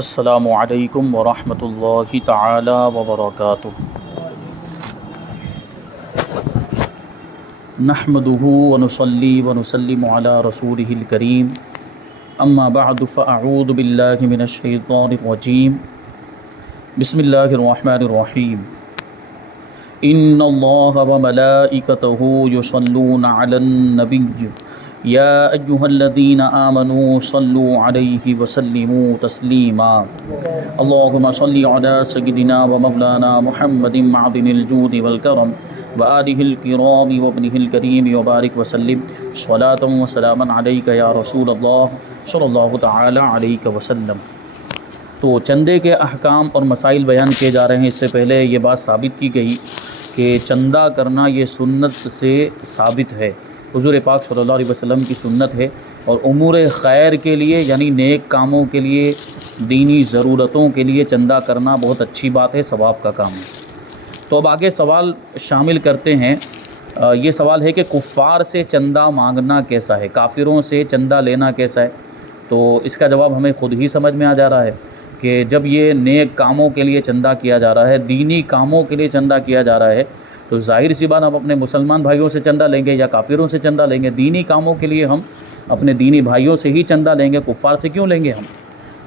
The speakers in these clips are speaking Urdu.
السلام علیکم ورحمۃ اللہ تعالی وبرکاتہ۔ نحمدہ ونصلی ونسلم علی رسولہ الکریم، اما بعد فاعوذ باللہ من الشیطان الرجیم، بسم اللہ الرحمن الرحیم۔ ان اللہ وملائکتہ یصلون علی النبی یا ایہا الذین آمنوا صلوا علیہ وسلموا تسلیما۔ اللہم صل علی سیدنا ومولانا محمد معدن الجود والکرم وآلہ الکرام وابنہ الکریم وبارک وسلم صلاۃ وسلاما علیک یا رسول اللہ صلی اللہ تعالی علیہ وسلم۔ تو چندے کے احکام اور مسائل بیان کیے جا رہے ہیں۔ اس سے پہلے یہ بات ثابت کی گئی کہ چندہ کرنا یہ سنت سے ثابت ہے، حضور پاک صلی اللہ علیہ وسلم کی سنت ہے، اور امور خیر کے لیے یعنی نیک کاموں کے لیے، دینی ضرورتوں کے لیے چندہ کرنا بہت اچھی بات ہے، ثواب کا کام ہے۔ تو اب آگے سوال شامل کرتے ہیں۔ یہ سوال ہے کہ کفار سے چندہ مانگنا کیسا ہے، کافروں سے چندہ لینا کیسا ہے؟ تو اس کا جواب ہمیں خود ہی سمجھ میں آ جا رہا ہے کہ جب یہ نیک کاموں کے لیے چندہ کیا جا رہا ہے، دینی کاموں کے لیے چندہ کیا جا رہا ہے، تو ظاہر سی بات ہم اپنے مسلمان بھائیوں سے چندہ لیں گے یا کافروں سے چندہ لیں گے؟ دینی کاموں کے لیے ہم اپنے دینی بھائیوں سے ہی چندہ لیں گے، کفار سے کیوں لیں گے ہم؟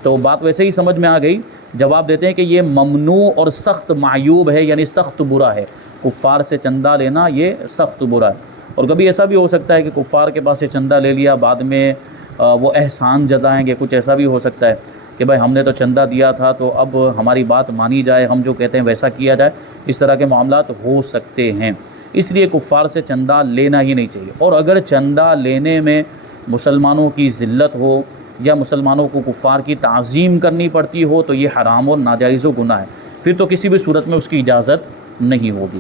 تو بات ویسے ہی سمجھ میں آ گئی۔ جواب دیتے ہیں کہ یہ ممنوع اور سخت معیوب ہے، یعنی سخت برا ہے۔ کفار سے چندہ لینا یہ سخت برا ہے۔ اور کبھی ایسا بھی ہو سکتا ہے کہ کفار کے پاس سے چندہ لے لیا، بعد میں وہ احسان جتائیں گے، کچھ ایسا بھی ہو سکتا ہے کہ بھائی ہم نے تو چندہ دیا تھا تو اب ہماری بات مانی جائے، ہم جو کہتے ہیں ویسا کیا جائے۔ اس طرح کے معاملات ہو سکتے ہیں، اس لیے کفار سے چندہ لینا ہی نہیں چاہیے۔ اور اگر چندہ لینے میں مسلمانوں کی ذلت ہو یا مسلمانوں کو کفار کی تعظیم کرنی پڑتی ہو تو یہ حرام اور ناجائز و گناہ ہے، پھر تو کسی بھی صورت میں اس کی اجازت نہیں ہوگی۔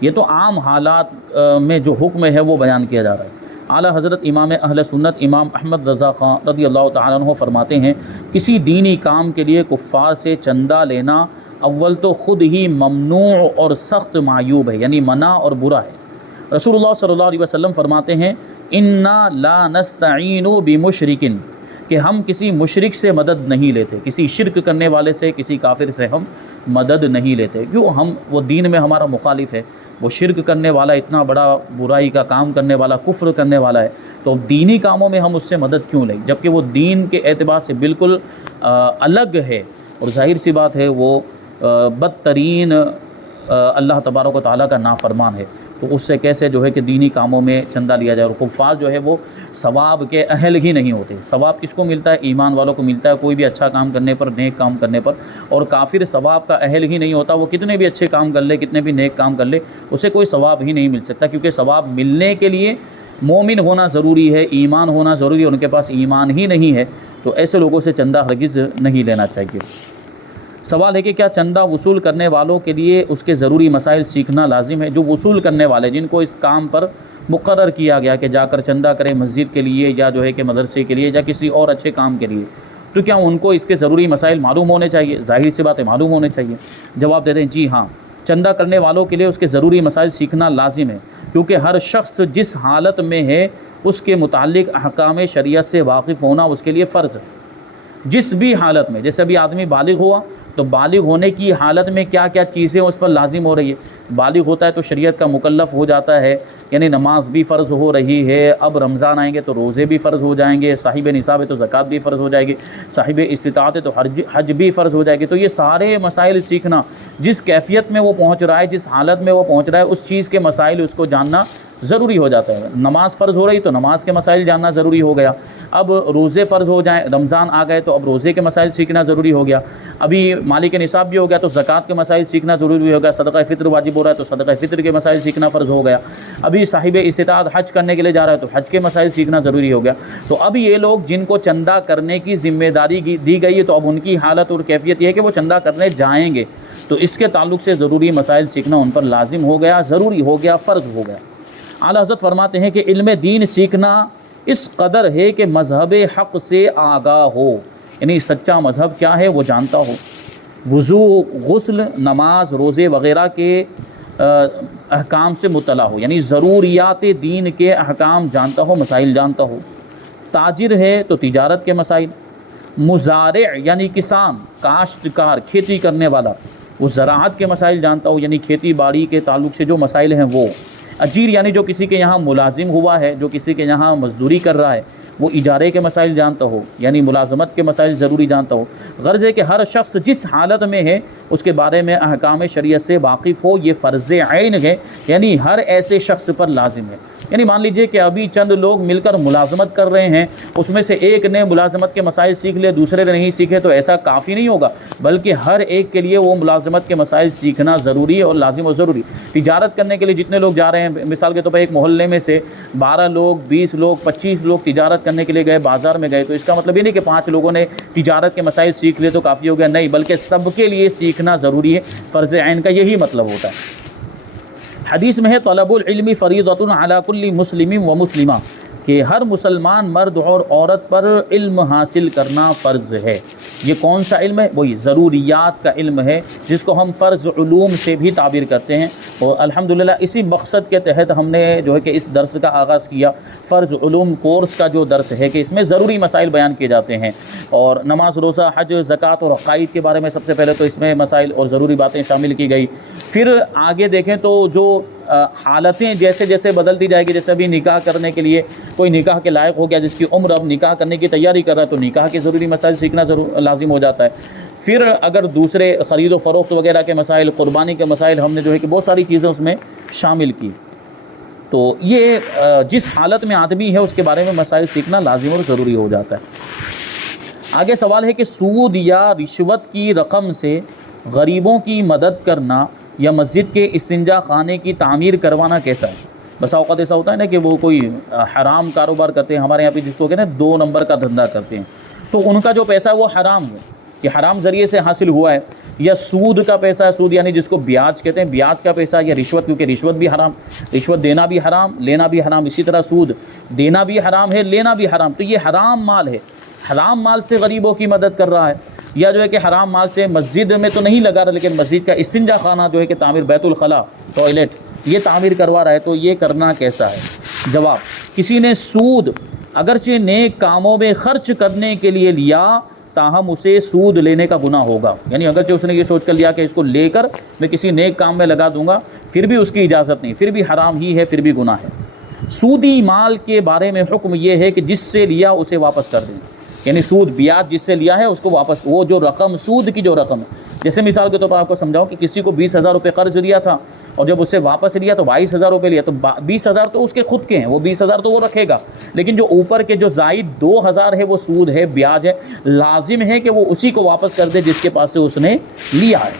یہ تو عام حالات میں جو حکم ہے وہ بیان کیا جا رہا ہے۔ اعلیٰ حضرت امام اہل سنت امام احمد رضا خان رضی اللہ تعالیٰ عنہ فرماتے ہیں، کسی دینی کام کے لیے کفار سے چندہ لینا اول تو خود ہی ممنوع اور سخت معیوب ہے، یعنی منع اور برا ہے۔ رسول اللہ صلی اللہ علیہ وسلم فرماتے ہیں، انا لا نستعین بمشرک، کہ ہم کسی مشرک سے مدد نہیں لیتے، کسی شرک کرنے والے سے، کسی کافر سے ہم مدد نہیں لیتے۔ کیوں؟ وہ دین میں ہمارا مخالف ہے، وہ شرک کرنے والا، اتنا بڑا برائی کا کام کرنے والا، کفر کرنے والا ہے، تو دینی کاموں میں ہم اس سے مدد کیوں لیں؟ جبکہ وہ دین کے اعتبار سے بالکل الگ ہے، اور ظاہر سی بات ہے وہ بدترین اللہ تبارک و تعالیٰ کا نافرمان ہے، تو اس سے کیسے جو ہے کہ دینی کاموں میں چندہ لیا جائے؟ اور کفار جو ہے وہ ثواب کے اہل ہی نہیں ہوتے۔ ثواب کس کو ملتا ہے؟ ایمان والوں کو ملتا ہے، کوئی بھی اچھا کام کرنے پر، نیک کام کرنے پر۔ اور کافر ثواب کا اہل ہی نہیں ہوتا، وہ کتنے بھی اچھے کام کر لے، کتنے بھی نیک کام کر لے، اسے کوئی ثواب ہی نہیں مل سکتا، کیونکہ ثواب ملنے کے لیے مومن ہونا ضروری ہے، ایمان ہونا ضروری ہے، ان کے پاس ایمان ہی نہیں ہے، تو ایسے لوگوں سے چندہ ہرگز نہیں لینا چاہیے۔ سوال ہے کہ کیا چندہ وصول کرنے والوں کے لیے اس کے ضروری مسائل سیکھنا لازم ہے؟ جو وصول کرنے والے، جن کو اس کام پر مقرر کیا گیا کہ جا کر چندہ کریں مسجد کے لیے یا جو ہے کہ مدرسے کے لیے یا کسی اور اچھے کام کے لیے، تو کیا ان کو اس کے ضروری مسائل معلوم ہونے چاہیے؟ ظاہر سی بات ہے معلوم ہونے چاہیے۔ جواب دیتے ہیں جی ہاں، چندہ کرنے والوں کے لیے اس کے ضروری مسائل سیکھنا لازم ہے، کیونکہ ہر شخص جس حالت میں ہے اس کے متعلق احکام شریعت سے واقف ہونا اس کے لیے فرض ہے۔ جس بھی حالت میں، جیسے ابھی آدمی بالغ ہوا تو بالغ ہونے کی حالت میں کیا کیا چیزیں اس پر لازم ہو رہی ہے؟ بالغ ہوتا ہے تو شریعت کا مکلف ہو جاتا ہے، یعنی نماز بھی فرض ہو رہی ہے، اب رمضان آئیں گے تو روزے بھی فرض ہو جائیں گے، صاحب نصاب ہے تو زکوٰۃ بھی فرض ہو جائے گی، صاحب استطاعت ہے تو حج بھی فرض ہو جائے گی۔ تو یہ سارے مسائل سیکھنا، جس کیفیت میں وہ پہنچ رہا ہے، جس حالت میں وہ پہنچ رہا ہے، اس چیز کے مسائل اس کو جاننا ضروری ہو جاتا ہے۔ نماز فرض ہو رہی تو نماز کے مسائل جاننا ضروری ہو گیا، اب روزے فرض ہو جائیں، رمضان آ گئے تو اب روزے کے مسائل سیکھنا ضروری ہو گیا، ابھی مالک نصاب بھی ہو گیا تو زکوٰۃ کے مسائل سیکھنا ضروری ہو گیا، صدقہ فطر واجب ہو رہا ہے تو صدقہ فطر کے مسائل سیکھنا فرض ہو گیا، ابھی صاحب استطاعت حج کرنے کے لیے جا رہا ہے تو حج کے مسائل سیکھنا ضروری ہو گیا۔ تو اب یہ لوگ جن کو چندہ کرنے کی ذمہ داری دی گئی ہے، تو اب ان کی حالت اور کیفیت یہ ہے کہ وہ چندہ کرنے جائیں گے، تو اس کے تعلق سے ضروری مسائل سیکھنا ان پر لازم ہو گیا، ضروری ہو گیا، فرض ہو گیا۔ اعلیٰ حضرت فرماتے ہیں کہ علم دین سیکھنا اس قدر ہے کہ مذہب حق سے آگاہ ہو، یعنی سچا مذہب کیا ہے وہ جانتا ہو، وضو، غسل، نماز، روزے وغیرہ کے احکام سے مطلع ہو، یعنی ضروریات دین کے احکام جانتا ہو، مسائل جانتا ہو۔ تاجر ہے تو تجارت کے مسائل، مزارع یعنی کسان، کاشتکار، کھیتی کرنے والا، وہ زراعت کے مسائل جانتا ہو، یعنی کھیتی باڑی کے تعلق سے جو مسائل ہیں وہ۔ اجیر یعنی جو کسی کے یہاں ملازم ہوا ہے، جو کسی کے یہاں مزدوری کر رہا ہے، وہ اجارے کے مسائل جانتا ہو، یعنی ملازمت کے مسائل ضروری جانتا ہو۔ غرض ہے کہ ہر شخص جس حالت میں ہے اس کے بارے میں احکام شریعت سے واقف ہو، یہ فرض عین ہے، یعنی ہر ایسے شخص پر لازم ہے۔ یعنی مان لیجئے کہ ابھی چند لوگ مل کر ملازمت کر رہے ہیں، اس میں سے ایک نے ملازمت کے مسائل سیکھ لے، دوسرے نے نہیں سیکھے، تو ایسا کافی نہیں ہوگا، بلکہ ہر ایک کے لیے وہ ملازمت کے مسائل سیکھنا ضروری ہے اور لازم و ضروری۔ تجارت کرنے کے لیے جتنے لوگ جا رہے ہیں، مثال کے طور پر ایک محلے میں سے 12 لوگ، 20 لوگ، 25 لوگ تجارت کرنے کے لیے گئے، بازار میں گئے، تو اس کا مطلب یہ نہیں کہ 5 لوگوں نے تجارت کے مسائل سیکھ لیے تو کافی ہو گیا، نہیں، بلکہ سب کے لیے سیکھنا ضروری ہے۔ فرض عین کا یہی مطلب ہوتا ہے۔ حدیث میں ہے طلب العلم فریضۃ علی کل مسلم و مسلمہ، کہ ہر مسلمان مرد اور عورت پر علم حاصل کرنا فرض ہے۔ یہ کون سا علم ہے؟ وہی ضروریات کا علم ہے، جس کو ہم فرض علوم سے بھی تعبیر کرتے ہیں، اور الحمدللہ اسی مقصد کے تحت ہم نے جو ہے کہ اس درس کا آغاز کیا۔ فرض علوم کورس کا جو درس ہے کہ اس میں ضروری مسائل بیان کیے جاتے ہیں، اور نماز، روزہ، حج، زکوٰۃ اور عقائد کے بارے میں سب سے پہلے تو اس میں مسائل اور ضروری باتیں شامل کی گئی۔ پھر آگے دیکھیں تو جو حالتیں جیسے جیسے بدلتی جائے گی، جیسے ابھی نکاح کرنے کے لیے کوئی نکاح کے لائق ہو گیا، جس کی عمر اب نکاح کرنے کی تیاری کر رہا ہے، تو نکاح کے ضروری مسائل سیکھنا لازم ہو جاتا ہے۔ پھر اگر دوسرے خرید و فروخت وغیرہ کے مسائل، قربانی کے مسائل، ہم نے جو ہے کہ بہت ساری چیزیں اس میں شامل کی، تو یہ جس حالت میں آدمی ہے اس کے بارے میں مسائل سیکھنا لازم اور ضروری ہو جاتا ہے۔ آگے سوال ہے کہ سود یا رشوت کی رقم سے غریبوں کی مدد کرنا یا مسجد کے استنجا خانے کی تعمیر کروانا کیسا ہے؟ بسا اوقات ایسا ہوتا ہے نا کہ وہ کوئی حرام کاروبار کرتے ہیں، ہمارے یہاں پہ جس کو کہتے ہیں 2 نمبر کا دھندا کرتے ہیں، تو ان کا جو پیسہ ہے وہ حرام ہے، یہ حرام ذریعے سے حاصل ہوا ہے، یا سود کا پیسہ ہے، سود یعنی جس کو بیاج کہتے ہیں، بیاج کا پیسہ، یا رشوت، کیونکہ رشوت بھی حرام، رشوت دینا بھی حرام، لینا بھی حرام، اسی طرح سود دینا بھی حرام ہے، لینا بھی حرام، تو یہ حرام مال ہے۔ حرام مال سے غریبوں کی مدد کر رہا ہے، یا جو ہے کہ حرام مال سے مسجد میں تو نہیں لگا رہا، لیکن مسجد کا استنجا خانہ جو ہے کہ تعمیر، بیت الخلاء، ٹوائلٹ، یہ تعمیر کروا رہا ہے، تو یہ کرنا کیسا ہے؟ جواب: کسی نے سود اگرچہ نیک کاموں میں خرچ کرنے کے لیے لیا، تاہم اسے سود لینے کا گناہ ہوگا، یعنی اگرچہ اس نے یہ سوچ کر لیا کہ اس کو لے کر میں کسی نیک کام میں لگا دوں گا، پھر بھی اس کی اجازت نہیں، پھر بھی حرام ہی ہے، پھر بھی گناہ ہے۔ سودی مال کے بارے میں حکم یہ ہے کہ جس سے لیا اسے واپس کر دیں، یعنی سود، بیاج جس سے لیا ہے اس کو واپس، وہ جو رقم، سود کی جو رقم ہے، جیسے مثال کے طور پر آپ کو سمجھاؤں کہ کسی کو 20,000 روپے قرض دیا تھا، اور جب اسے واپس لیا تو 22,000 روپے لیا، تو 20,000 تو اس کے خود کے ہیں، وہ 20,000 تو وہ رکھے گا، لیکن جو اوپر کے جو زائد 2,000 ہے وہ سود ہے، بیاج ہے، لازم ہے کہ وہ اسی کو واپس کر دے جس کے پاس سے اس نے لیا ہے،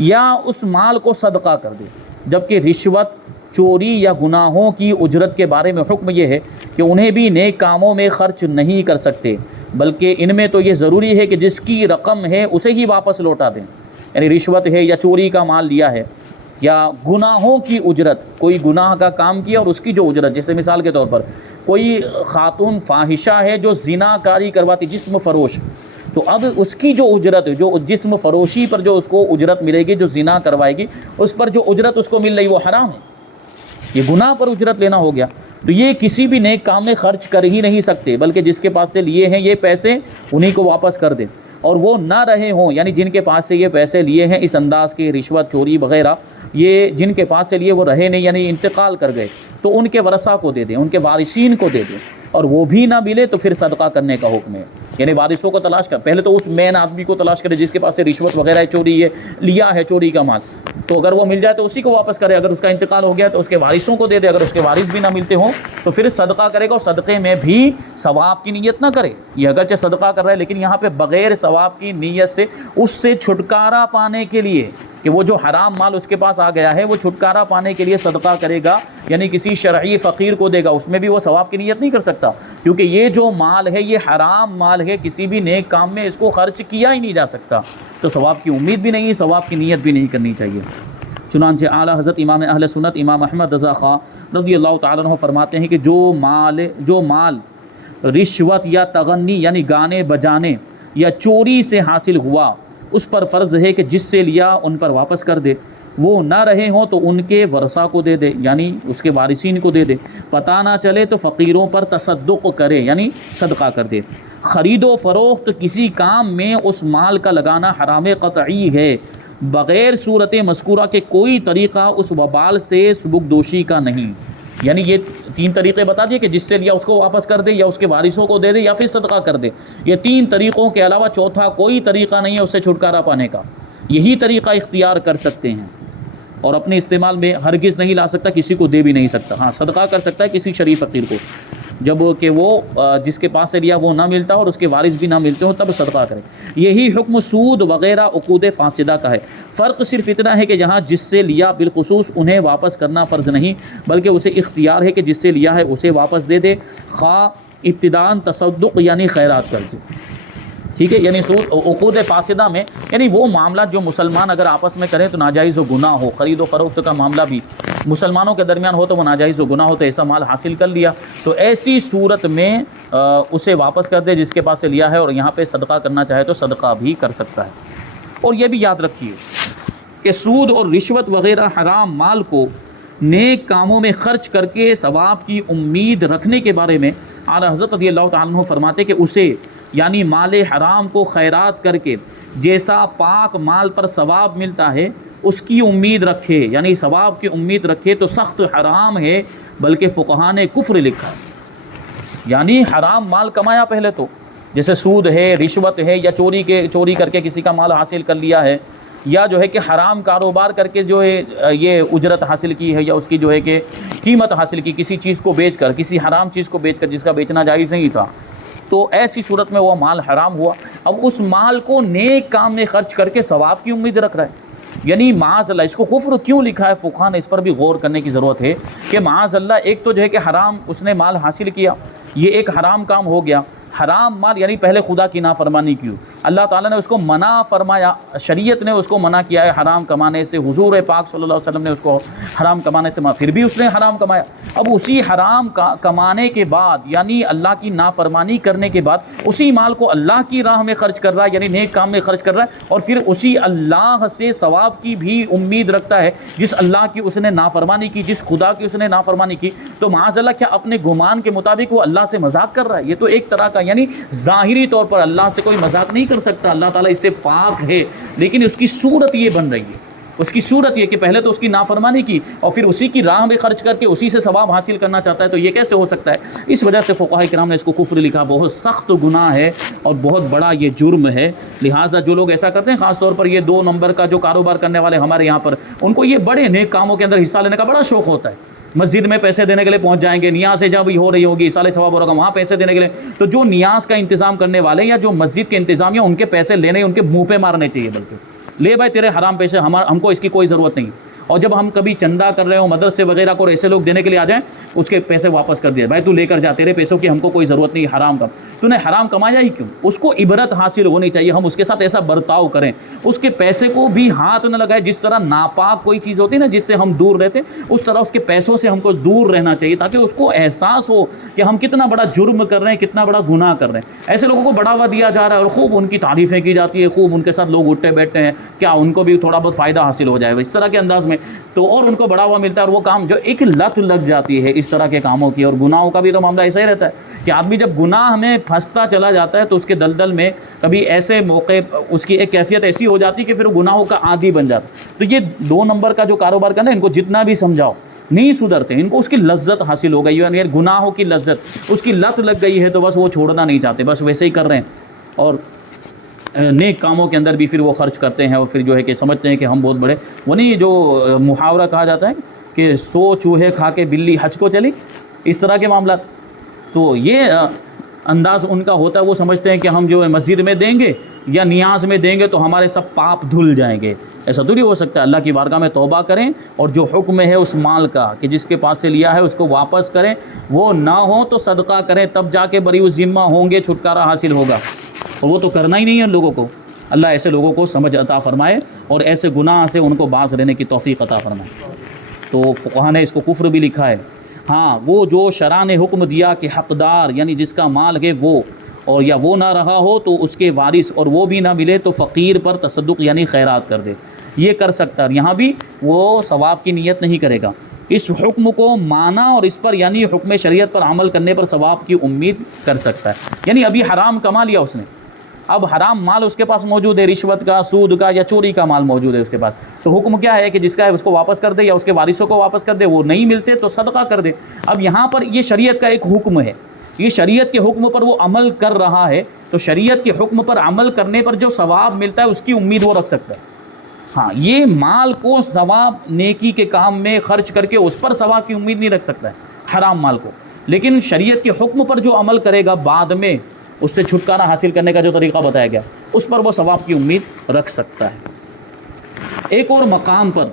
یا اس مال کو صدقہ کر دے۔ جبکہ رشوت، چوری یا گناہوں کی اجرت کے بارے میں حکم یہ ہے کہ انہیں بھی نیک کاموں میں خرچ نہیں کر سکتے، بلکہ ان میں تو یہ ضروری ہے کہ جس کی رقم ہے اسے ہی واپس لوٹا دیں، یعنی رشوت ہے یا چوری کا مال لیا ہے، یا گناہوں کی اجرت، کوئی گناہ کا کام کیا اور اس کی جو اجرت، جیسے مثال کے طور پر کوئی خاتون فاحشہ ہے جو زنا کاری کرواتی، جسم فروش، تو اب اس کی جو اجرت، جو جسم فروشی پر جو اس کو اجرت ملے گی، جو زنا کروائے گی، اس پر جو اجرت اس کو مل رہی وہ حرام ہے، یہ گناہ پر اجرت لینا ہو گیا، تو یہ کسی بھی نیک کام میں خرچ کر ہی نہیں سکتے، بلکہ جس کے پاس سے لیے ہیں یہ پیسے انہی کو واپس کر دیں، اور وہ نہ رہے ہوں، یعنی جن کے پاس سے یہ پیسے لیے ہیں اس انداز کے، رشوت، چوری وغیرہ، یہ جن کے پاس سے لیے وہ رہے نہیں، یعنی انتقال کر گئے، تو ان کے ورثاء کو دے دیں، ان کے وارثین کو دے دیں، اور وہ بھی نہ ملے تو پھر صدقہ کرنے کا حکم ہے، یعنی وارثوں کو تلاش کر، پہلے تو اس مین آدمی کو تلاش کرے جس کے پاس سے رشوت وغیرہ چوری ہے، لیا ہے چوری کا مال، تو اگر وہ مل جائے تو اسی کو واپس کرے، اگر اس کا انتقال ہو گیا تو اس کے وارثوں کو دے دے، اگر اس کے وارث بھی نہ ملتے ہوں تو پھر صدقہ کرے گا، اور صدقے میں بھی ثواب کی نیت نہ کرے، یہ اگرچہ صدقہ کر رہا ہے لیکن یہاں پہ بغیر ثواب کی نیت سے، اس سے چھٹکارا پانے کے لیے، کہ وہ جو حرام مال اس کے پاس آ گیا ہے وہ چھٹکارا پانے کے لیے صدقہ کرے گا، یعنی کسی شرعی فقیر کو دے گا، اس میں بھی وہ ثواب کی نیت نہیں کر سکتا، کیونکہ یہ جو مال ہے یہ حرام مال ہے، کسی بھی نیک کام میں اس کو خرچ کیا ہی نہیں جا سکتا، تو ثواب کی امید بھی نہیں، ثواب کی نیت بھی نہیں کرنی چاہیے۔ چنانچہ اعلیٰ حضرت امام اہل سنت امام احمد رضا خواہ رضی اللہ تعالیٰ عنہ فرماتے ہیں کہ جو مال رشوت یا تغنی یعنی گانے بجانے یا چوری سے حاصل ہوا، اس پر فرض ہے کہ جس سے لیا ان پر واپس کر دے، وہ نہ رہے ہوں تو ان کے ورثہ کو دے دے، یعنی اس کے وارثین کو دے دے، پتہ نہ چلے تو فقیروں پر تصدق کرے، یعنی صدقہ کر دے۔ خرید و فروخت کسی کام میں اس مال کا لگانا حرام قطعی ہے، بغیر صورت مذکورہ کے کوئی طریقہ اس وبال سے سبکدوشی کا نہیں۔ یعنی یہ 3 طریقے بتا دیے کہ جس سے لیا اس کو واپس کر دے، یا اس کے وارثوں کو دے دے، یا پھر صدقہ کر دے۔ یہ 3 طریقوں کے علاوہ چوتھا کوئی طریقہ نہیں ہے اس سے چھٹکارا پانے کا، یہی طریقہ اختیار کر سکتے ہیں، اور اپنے استعمال میں ہرگز نہیں لا سکتا، کسی کو دے بھی نہیں سکتا۔ ہاں صدقہ کر سکتا ہے کسی شریف فقیر کو، جب کہ وہ جس کے پاس سے لیا وہ نہ ملتا اور اس کے وارث بھی نہ ملتے ہوں تب صدقہ کرے۔ یہی حکم سود وغیرہ عقود فاسدہ کا ہے۔ فرق صرف اتنا ہے کہ جہاں جس سے لیا بالخصوص انہیں واپس کرنا فرض نہیں، بلکہ اسے اختیار ہے کہ جس سے لیا ہے اسے واپس دے دے، خواہ ابتداءً تصدق یعنی خیرات کر دے۔ ٹھیک ہے، یعنی عقود فاسدہ میں یعنی وہ معاملات جو مسلمان اگر آپس میں کریں تو ناجائز و گناہ ہو، خرید و فروخت کا معاملہ بھی مسلمانوں کے درمیان ہو تو وہ ناجائز و گناہ ہو، تو ایسا مال حاصل کر لیا تو ایسی صورت میں اسے واپس کر دے جس کے پاس سے لیا ہے، اور یہاں پہ صدقہ کرنا چاہے تو صدقہ بھی کر سکتا ہے۔ اور یہ بھی یاد رکھیے کہ سود اور رشوت وغیرہ حرام مال کو نیک کاموں میں خرچ کر کے ثواب کی امید رکھنے کے بارے میں اعلیٰ حضرت رضی اللہ تعالیٰ عنہ فرماتے کہ اسے یعنی مال حرام کو خیرات کر کے جیسا پاک مال پر ثواب ملتا ہے اس کی امید رکھے، یعنی ثواب کی امید رکھے تو سخت حرام ہے، بلکہ فقہاء نے کفر لکھا ہے۔ یعنی حرام مال کمایا پہلے تو، جیسے سود ہے، رشوت ہے، یا چوری کر کے کسی کا مال حاصل کر لیا ہے، یا جو ہے کہ حرام کاروبار کر کے جو ہے یہ اجرت حاصل کی ہے، یا اس کی جو ہے کہ قیمت حاصل کی کسی چیز کو بیچ کر، کسی حرام چیز کو بیچ کر جس کا بیچنا جائز نہیں تھا، تو ایسی صورت میں وہ مال حرام ہوا۔ اب اس مال کو نیک کام میں خرچ کر کے ثواب کی امید رکھ رہا ہے، یعنی معاذ اللہ اس کو کفر کیوں لکھا ہے؟ فقہاء نے اس پر بھی غور کرنے کی ضرورت ہے کہ معاذ اللہ ایک تو جو ہے کہ حرام اس نے مال حاصل کیا، یہ ایک حرام کام ہو گیا۔ حرام مال یعنی پہلے خدا کی نافرمانی کی، اللہ تعالیٰ نے اس کو منع فرمایا، شریعت نے اس کو منع کیا ہے حرام کمانے سے، حضور پاک صلی اللہ علیہ وسلم نے اس کو حرام کمانے سے پھر بھی اس نے حرام کمایا۔ اب اسی حرام کمانے کے بعد یعنی اللہ کی نافرمانی کرنے کے بعد اسی مال کو اللہ کی راہ میں خرچ کر رہا ہے، یعنی نیک کام میں خرچ کر رہا ہے، اور پھر اسی اللہ سے ثواب کی بھی امید رکھتا ہے جس اللہ کی اس نے نافرمانی کی، جس خدا کی اس نے نافرمانی کی، تو معاذ اللہ کیا اپنے گمان کے مطابق وہ اللہ سے مذاق کر رہا ہے؟ یہ تو ایک طرح کا یعنی ظاہری طور پر اللہ سے کوئی مذاق نہیں کر سکتا، اللہ تعالیٰ اس سے پاک ہے، لیکن اس کی صورت یہ بن رہی ہے، اس کی صورت یہ کہ پہلے تو اس کی نافرمانی کی اور پھر اسی کی راہ میں خرچ کر کے اسی سے ثواب حاصل کرنا چاہتا ہے، تو یہ کیسے ہو سکتا ہے؟ اس وجہ سے فقہاء کرام نے اس کو کفر لکھا، بہت سخت گناہ ہے اور بہت بڑا یہ جرم ہے۔ لہٰذا جو لوگ ایسا کرتے ہیں، خاص طور پر یہ 2 نمبر کا جو کاروبار کرنے والے ہمارے یہاں پر، ان کو یہ بڑے نیک کاموں کے اندر حصہ لینے کا بڑا شوق ہوتا ہے، مسجد میں پیسے دینے کے لیے پہنچ جائیں گے، نیاز ہے جب ہو رہی ہوگی اصالہ ثواب ہو رہا وہاں پیسے دینے کے لیے، تو جو نیاز کا انتظام کرنے والے یا جو مسجد کے انتظامیہ ان کے پیسے لینے ان کے منہ پہ مارنے چاہیے، بلکہ لے بھائی تیرے حرام پیسے، ہم کو اس کی کوئی ضرورت نہیں۔ اور جب ہم کبھی چندہ کر رہے ہوں مدرسے وغیرہ کو اور ایسے لوگ دینے کے لیے آ جائیں، اس کے پیسے واپس کر دیا، بھائی تو لے کر جا، تیرے پیسوں کی ہم کو کوئی ضرورت نہیں، حرام کا تو نے حرام کمایا ہی کیوں؟ اس کو عبرت حاصل ہونی چاہیے، ہم اس کے ساتھ ایسا برتاؤ کریں، اس کے پیسے کو بھی ہاتھ نہ لگائے، جس طرح ناپاک کوئی چیز ہوتی ہے نا جس سے ہم دور رہتے، اس طرح اس کے پیسوں سے ہم کو دور رہنا چاہیے، تاکہ اس کو احساس ہو کہ ہم کتنا بڑا جرم کر رہے ہیں، کتنا بڑا گناہ کر رہے ہیں۔ ایسے لوگوں کو بڑھاوا دیا جا رہا ہے اور خوب ان کی تعریفیں کی جاتی ہے، خوب ان کے ساتھ لوگ اٹھتے بیٹھتے ہیں، کیا ان کو بھی تھوڑا بہت فائدہ حاصل ہو جائے اس طرح کے انداز میں، تو اور ان کو بڑھاوا ملتا ہے، اور وہ کام جو ایک لت لگ جاتی ہے اس طرح کے کاموں کی۔ اور گناہوں کا بھی تو معاملہ ایسا ہی رہتا ہے کہ آدمی جب گناہ میں پھنستا چلا جاتا ہے تو اس کے دلدل میں کبھی ایسے موقع اس کی ایک کیفیت ایسی ہو جاتی ہے کہ پھر وہ گناہوں کا عادی بن جاتا ہے۔ تو یہ 2 نمبر کا جو کاروبار کرنا ہے، ان کو جتنا بھی سمجھاؤ نہیں سدھرتے، ان کو اس کی لذت حاصل ہو گئی ہے، یعنی گناہوں کی لذت، اس کی لت لگ گئی ہے، تو بس وہ چھوڑنا نہیں چاہتے، بس ویسے ہی کر رہے ہیں، اور نیک کاموں کے اندر بھی پھر وہ خرچ کرتے ہیں، اور پھر جو ہے کہ سمجھتے ہیں کہ ہم بہت بڑے، وہ نہیں جو محاورہ کہا جاتا ہے کہ 100 چوہے کھا کے بلی حج کو چلی، اس طرح کے معاملات، تو یہ انداز ان کا ہوتا ہے، وہ سمجھتے ہیں کہ ہم جو ہے مسجد میں دیں گے یا نیاز میں دیں گے تو ہمارے سب پاپ دھل جائیں گے۔ ایسا تو نہیں ہو سکتا، اللہ کی بارگاہ میں توبہ کریں، اور جو حکم ہے اس مال کا کہ جس کے پاس سے لیا ہے اس کو واپس کریں، وہ نہ ہو تو صدقہ کریں، تب جا کے بری ذمہ ہوں گے، چھٹکارا حاصل ہوگا، اور وہ تو کرنا ہی نہیں ہے ان لوگوں کو۔ اللہ ایسے لوگوں کو سمجھ عطا فرمائے اور ایسے گناہ سے ان کو باز رہنے کی توفیق عطا فرمائے۔ تو فقہاء نے اس کو کفر بھی لکھا ہے۔ ہاں، وہ جو شرع نے حکم دیا کہ حقدار یعنی جس کا مال ہے وہ، اور یا وہ نہ رہا ہو تو اس کے وارث، اور وہ بھی نہ ملے تو فقیر پر تصدق یعنی خیرات کر دے، یہ کر سکتا ہے۔ یہاں بھی وہ ثواب کی نیت نہیں کرے گا، اس حکم کو مانا اور اس پر یعنی حکم شریعت پر عمل کرنے پر ثواب کی امید کر سکتا ہے۔ یعنی ابھی حرام کما لیا اس نے، اب حرام مال اس کے پاس موجود ہے، رشوت کا، سود کا یا چوری کا مال موجود ہے اس کے پاس، تو حکم کیا ہے کہ جس کا ہے اس کو واپس کر دے یا اس کے وارثوں کو واپس کر دے، وہ نہیں ملتے تو صدقہ کر دے۔ اب یہاں پر یہ شریعت کا ایک حکم ہے، یہ شریعت کے حکم پر وہ عمل کر رہا ہے، تو شریعت کے حکم پر عمل کرنے پر جو ثواب ملتا ہے اس کی امید وہ رکھ سکتا ہے۔ ہاں، یہ مال کو ثواب نیکی کے کام میں خرچ کر کے اس پر ثواب کی امید نہیں رکھ سکتا ہے حرام مال کو، لیکن شریعت کے حکم پر جو عمل کرے گا بعد میں اس سے چھٹکارا حاصل کرنے کا جو طریقہ بتایا گیا اس پر وہ ثواب کی امید رکھ سکتا ہے۔ ایک اور مقام پر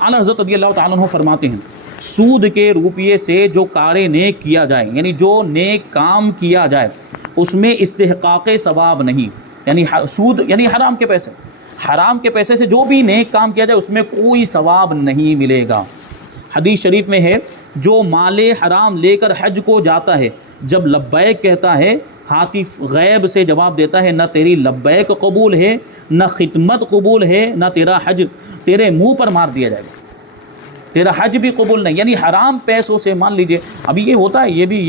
اعلیٰ حضرت رضی اللہ تعالیٰ عنہ فرماتے ہیں، سود کے روپیے سے جو کار نیک کیا جائے، یعنی جو نیک کام کیا جائے اس میں استحقاق ثواب نہیں، یعنی سود یعنی حرام کے پیسے، حرام کے پیسے سے جو بھی نیک کام کیا جائے اس میں کوئی ثواب نہیں ملے گا۔ حدیث شریف میں ہے، جو مال حرام لے کر حج کو جاتا ہے، جب لبیک کہتا ہے ہاتف غیب سے جواب دیتا ہے، نہ تیری لبیک قبول ہے، نہ خدمت قبول ہے، نہ تیرا حج، تیرے منہ پر مار دیا جائے گا، تیرا حج بھی قبول نہیں۔ یعنی حرام پیسوں سے، مان لیجئے ابھی یہ ہوتا ہے، یہ بھی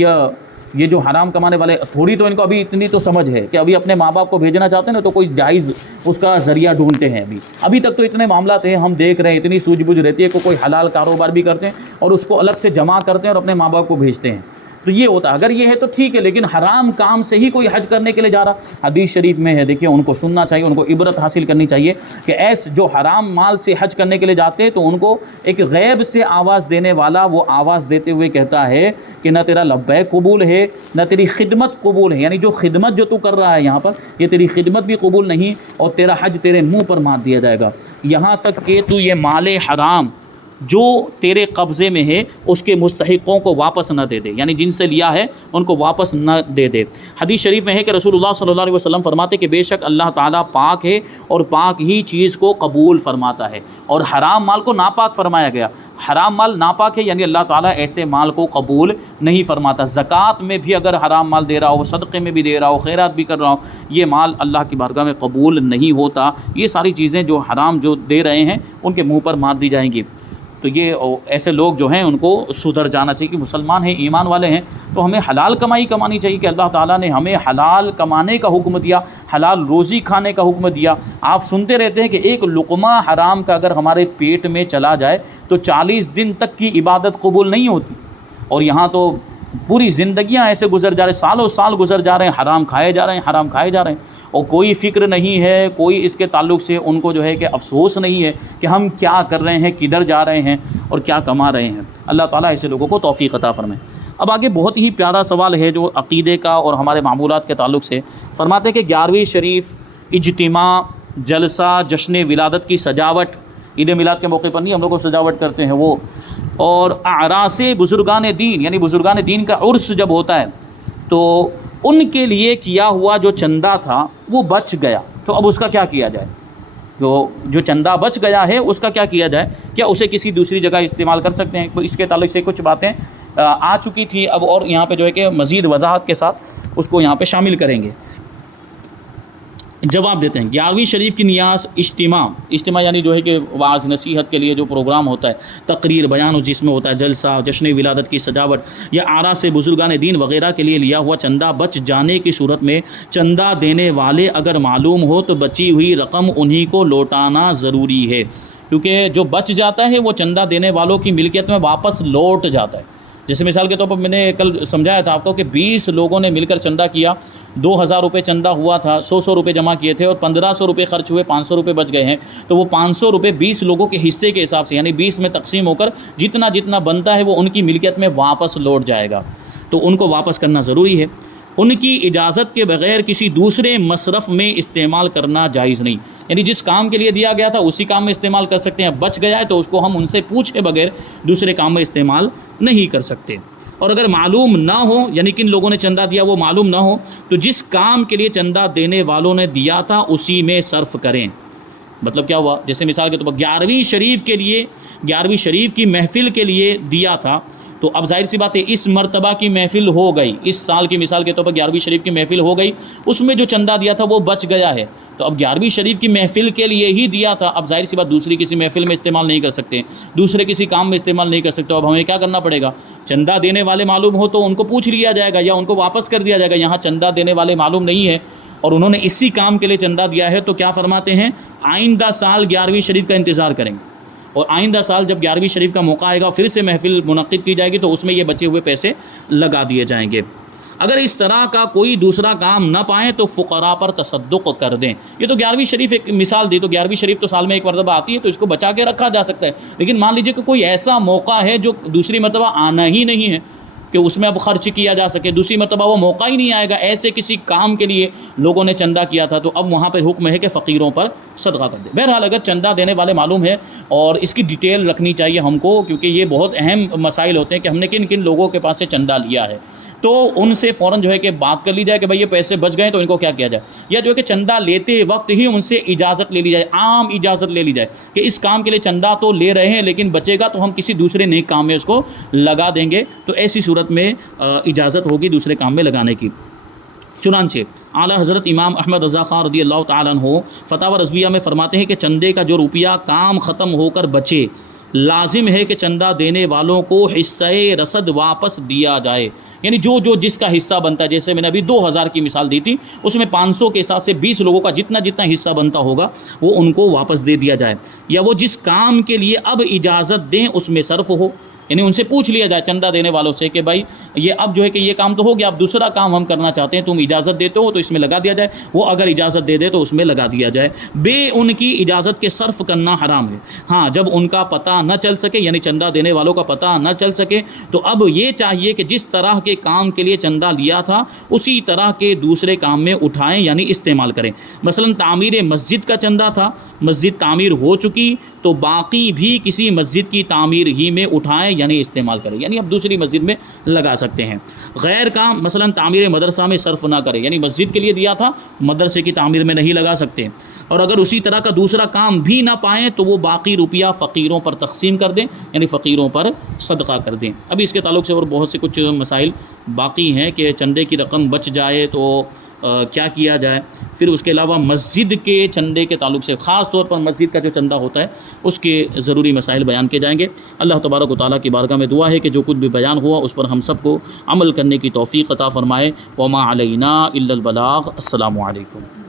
یہ جو حرام کمانے والے، تھوڑی تو ان کو ابھی اتنی تو سمجھ ہے کہ ابھی اپنے ماں باپ کو بھیجنا چاہتے ہیں نا تو کوئی جائز اس کا ذریعہ ڈھونڈتے ہیں، ابھی تک تو اتنے معاملات ہیں، ہم دیکھ رہے ہیں، اتنی سوجھ بوجھ رہتی ہے کہ کوئی حلال کاروبار بھی کرتے ہیں اور اس کو الگ سے جمع کرتے ہیں اور اپنے ماں باپ کو بھیجتے ہیں، تو یہ ہوتا ہے۔ اگر یہ ہے تو ٹھیک ہے، لیکن حرام کام سے ہی کوئی حج کرنے کے لیے جا رہا، حدیث شریف میں ہے، دیکھیں ان کو سننا چاہیے، ان کو عبرت حاصل کرنی چاہیے کہ ایس جو حرام مال سے حج کرنے کے لیے جاتے ہیں تو ان کو ایک غیب سے آواز دینے والا وہ آواز دیتے ہوئے کہتا ہے کہ نہ تیرا لبیک قبول ہے، نہ تیری خدمت قبول ہے، یعنی جو خدمت جو تو کر رہا ہے یہاں پر، یہ تیری خدمت بھی قبول نہیں، اور تیرا حج تیرے منہ پر مار دیا جائے گا، یہاں تک کہ تو یہ مال حرام جو تیرے قبضے میں ہے اس کے مستحقوں کو واپس نہ دے دے، یعنی جن سے لیا ہے ان کو واپس نہ دے دے۔ حدیث شریف میں ہے کہ رسول اللہ صلی اللہ علیہ وسلم فرماتے کہ بے شک اللہ تعالیٰ پاک ہے اور پاک ہی چیز کو قبول فرماتا ہے، اور حرام مال کو ناپاک فرمایا گیا، حرام مال ناپاک ہے یعنی اللہ تعالیٰ ایسے مال کو قبول نہیں فرماتا۔ زکوٰۃ میں بھی اگر حرام مال دے رہا ہو، صدقے میں بھی دے رہا ہو، خیرات بھی کر رہا ہو، یہ مال اللہ کی بارگاہ میں قبول نہیں ہوتا۔ یہ ساری چیزیں جو حرام جو دے رہے ہیں ان کے منہ پر مار دی جائیں گی۔ تو یہ ایسے لوگ جو ہیں ان کو سدھر جانا چاہیے کہ مسلمان ہیں، ایمان والے ہیں، تو ہمیں حلال کمائی کمانی چاہیے کہ اللہ تعالیٰ نے ہمیں حلال کمانے کا حکم دیا، حلال روزی کھانے کا حکم دیا۔ آپ سنتے رہتے ہیں کہ ایک لقمہ حرام کا اگر ہمارے پیٹ میں چلا جائے تو 40 دن تک کی عبادت قبول نہیں ہوتی، اور یہاں تو پوری زندگیاں ایسے گزر جا رہے ہیں، سالوں سال گزر جا رہے ہیں، حرام کھائے جا رہے ہیں، حرام کھائے جا رہے ہیں، اور کوئی فکر نہیں ہے، کوئی اس کے تعلق سے ان کو جو ہے کہ افسوس نہیں ہے کہ ہم کیا کر رہے ہیں، کدھر جا رہے ہیں اور کیا کما رہے ہیں۔ اللہ تعالیٰ ایسے لوگوں کو توفیق عطا فرمائے۔ اب آگے بہت ہی پیارا سوال ہے جو عقیدے کا اور ہمارے معمولات کے تعلق سے، فرماتے ہیں کہ 11ویں شریف، اجتماع، جلسہ، جشن ولادت کی سجاوٹ، عید میلاد کے موقع پر نہیں ہم لوگ کو سجاوٹ کرتے ہیں وہ، اور اعراس بزرگان دین، یعنی بزرگان دین کا عرس جب ہوتا ہے تو ان کے لیے کیا ہوا جو چندہ تھا وہ بچ گیا، تو اب اس کا کیا کیا جائے؟ جو چندہ بچ گیا ہے اس کا کیا کیا جائے؟ کیا اسے کسی دوسری جگہ استعمال کر سکتے ہیں؟ اس کے تعلق سے کچھ باتیں آ چکی تھی، اب اور یہاں پہ جو ہے کہ مزید وضاحت کے ساتھ اس کو یہاں پہ شامل کریں گے۔ جواب دیتے ہیں 11ویں شریف کی نیاز، اجتماع یعنی جو ہے کہ واعظ نصیحت کے لیے جو پروگرام ہوتا ہے، تقریر، بیان، جس میں ہوتا ہے جلسہ، جشن ولادت کی سجاوٹ، یا اعراس سے بزرگان دین وغیرہ کے لیے لیا ہوا چندہ بچ جانے کی صورت میں چندہ دینے والے اگر معلوم ہو تو بچی ہوئی رقم انہی کو لوٹانا ضروری ہے، کیونکہ جو بچ جاتا ہے وہ چندہ دینے والوں کی ملکیت میں واپس لوٹ جاتا ہے۔ جیسے مثال کے طور پر میں نے کل سمجھایا تھا آپ کو کہ 20 لوگوں نے مل کر چندہ کیا، 2000 روپے چندہ ہوا تھا، 100 روپے جمع کیے تھے اور 1500 روپے خرچ ہوئے، 500 روپے بچ گئے ہیں، تو وہ 500 روپے 20 لوگوں کے حصے کے حساب سے یعنی 20 میں تقسیم ہو کر جتنا جتنا بنتا ہے وہ ان کی ملکیت میں واپس لوٹ جائے گا، تو ان کو واپس کرنا ضروری ہے۔ ان کی اجازت کے بغیر کسی دوسرے مصرف میں استعمال کرنا جائز نہیں، یعنی جس کام کے لیے دیا گیا تھا اسی کام میں استعمال کر سکتے ہیں، بچ گیا ہے تو اس کو ہم ان سے پوچھے بغیر دوسرے کام میں استعمال نہیں کر سکتے۔ اور اگر معلوم نہ ہو، یعنی کن لوگوں نے چندہ دیا وہ معلوم نہ ہو، تو جس کام کے لیے چندہ دینے والوں نے دیا تھا اسی میں صرف کریں۔ مطلب کیا ہوا؟ جیسے مثال کے طور پر 11ویں شریف کے لیے، 11ویں شریف کی محفل کے لیے دیا تھا، تو تو اب ظاہر سی بات ہے اس مرتبہ کی محفل ہو گئی، اس سال کی مثال کے طور پر 11ویں شریف کی محفل ہو گئی، اس میں جو چندہ دیا تھا وہ بچ گیا ہے، تو اب 11ویں شریف کی محفل کے لیے ہی دیا تھا، اب ظاہر سی بات دوسری کسی محفل میں استعمال نہیں کر سکتے، دوسرے کسی کام میں استعمال نہیں کر سکتے، اب ہمیں کیا کرنا پڑے گا؟ چندہ دینے والے معلوم ہو تو ان کو پوچھ لیا جائے گا یا ان کو واپس کر دیا جائے گا۔ یہاں چندہ دینے والے معلوم نہیں ہے اور انہوں نے اسی کام کے لیے چندہ دیا ہے، تو کیا فرماتے ہیں؟ آئندہ سال 11ویں شریف کا انتظار کریں گے، اور آئندہ سال جب 11ویں شریف کا موقع آئے گا پھر سے محفل منعقد کی جائے گی تو اس میں یہ بچے ہوئے پیسے لگا دیے جائیں گے۔ اگر اس طرح کا کوئی دوسرا کام نہ پائیں تو فقراء پر تصدق کر دیں۔ یہ تو 11ویں شریف ایک مثال دی، تو 11ویں شریف تو سال میں ایک مرتبہ آتی ہے تو اس کو بچا کے رکھا جا سکتا ہے، لیکن مان لیجئے کہ کوئی ایسا موقع ہے جو دوسری مرتبہ آنا ہی نہیں ہے کہ اس میں اب خرچ کیا جا سکے، دوسری مرتبہ وہ موقع ہی نہیں آئے گا، ایسے کسی کام کے لیے لوگوں نے چندہ کیا تھا، تو اب وہاں پہ حکم ہے کہ فقیروں پر صدقہ کر دیں۔ بہرحال اگر چندہ دینے والے معلوم ہے، اور اس کی ڈیٹیل رکھنی چاہیے ہم کو، کیونکہ یہ بہت اہم مسائل ہوتے ہیں کہ ہم نے کن کن لوگوں کے پاس سے چندہ لیا ہے، تو ان سے فوراً جو ہے کہ بات کر لی جائے کہ بھائی یہ پیسے بچ گئے تو ان کو کیا کیا جائے، یا جو ہے کہ چندہ لیتے وقت ہی ان سے اجازت لے لی جائے، عام اجازت لے لی جائے کہ اس کام کے لیے چندہ تو لے رہے ہیں لیکن بچے گا تو ہم کسی دوسرے نیک کام میں اس کو لگا دیں گے، تو ایسی صورت میں اجازت ہوگی دوسرے کام میں لگانے کی۔ چنانچہ اعلیٰ حضرت امام احمد رضا خان رضی اللہ تعالیٰ عنہ فتاوی رضویہ میں فرماتے ہیں کہ چندے کا جو روپیہ کام ختم ہو کر بچے، لازم ہے کہ چندہ دینے والوں کو حصہ رصد واپس دیا جائے، یعنی جو جس کا حصہ بنتا ہے، جیسے میں نے ابھی 2000 کی مثال دی تھی، اس میں 500 کے حساب سے 20 لوگوں کا جتنا حصہ بنتا ہوگا وہ ان کو واپس دے دیا جائے، یا وہ جس کام کے لیے اب اجازت دیں اس میں صرف ہو، یعنی ان سے پوچھ لیا جائے چندہ دینے والوں سے کہ بھائی یہ اب جو ہے کہ یہ کام تو ہو گیا، اب دوسرا کام ہم کرنا چاہتے ہیں، تم اجازت دیتے ہو تو اس میں لگا دیا جائے، وہ اگر اجازت دے دے تو اس میں لگا دیا جائے، بے ان کی اجازت کے صرف کرنا حرام ہے۔ ہاں جب ان کا پتہ نہ چل سکے، یعنی چندہ دینے والوں کا پتہ نہ چل سکے، تو اب یہ چاہیے کہ جس طرح کے کام کے لیے چندہ لیا تھا اسی طرح کے دوسرے کام میں اٹھائیں، یعنی استعمال کریں۔ مثلا تعمیر مسجد کا چندہ تھا، مسجد تعمیر ہو چکی تو باقی بھی کسی مسجد کی تعمیر ہی میں اٹھائیں، یعنی استعمال کریں، یعنی اب دوسری مسجد میں لگا سکتے ہیں۔ غیر کام مثلا تعمیر مدرسہ میں صرف نہ کریں، یعنی مسجد کے لیے دیا تھا مدرسے کی تعمیر میں نہیں لگا سکتے، اور اگر اسی طرح کا دوسرا کام بھی نہ پائیں تو وہ باقی روپیہ فقیروں پر تقسیم کر دیں، یعنی فقیروں پر صدقہ کر دیں۔ ابھی اس کے تعلق سے اور بہت سے کچھ مسائل باقی ہیں کہ چندے کی رقم بچ جائے تو کیا کیا جائے، پھر اس کے علاوہ مسجد کے چندے کے تعلق سے خاص طور پر مسجد کا جو چندہ ہوتا ہے اس کے ضروری مسائل بیان کیے جائیں گے۔ اللہ تبارک و تعالیٰ کی بارگاہ میں دعا ہے کہ جو کچھ بھی بیان ہوا اس پر ہم سب کو عمل کرنے کی توفیق عطا فرمائے۔ وما علینا الا البلاغ۔ السلام علیکم۔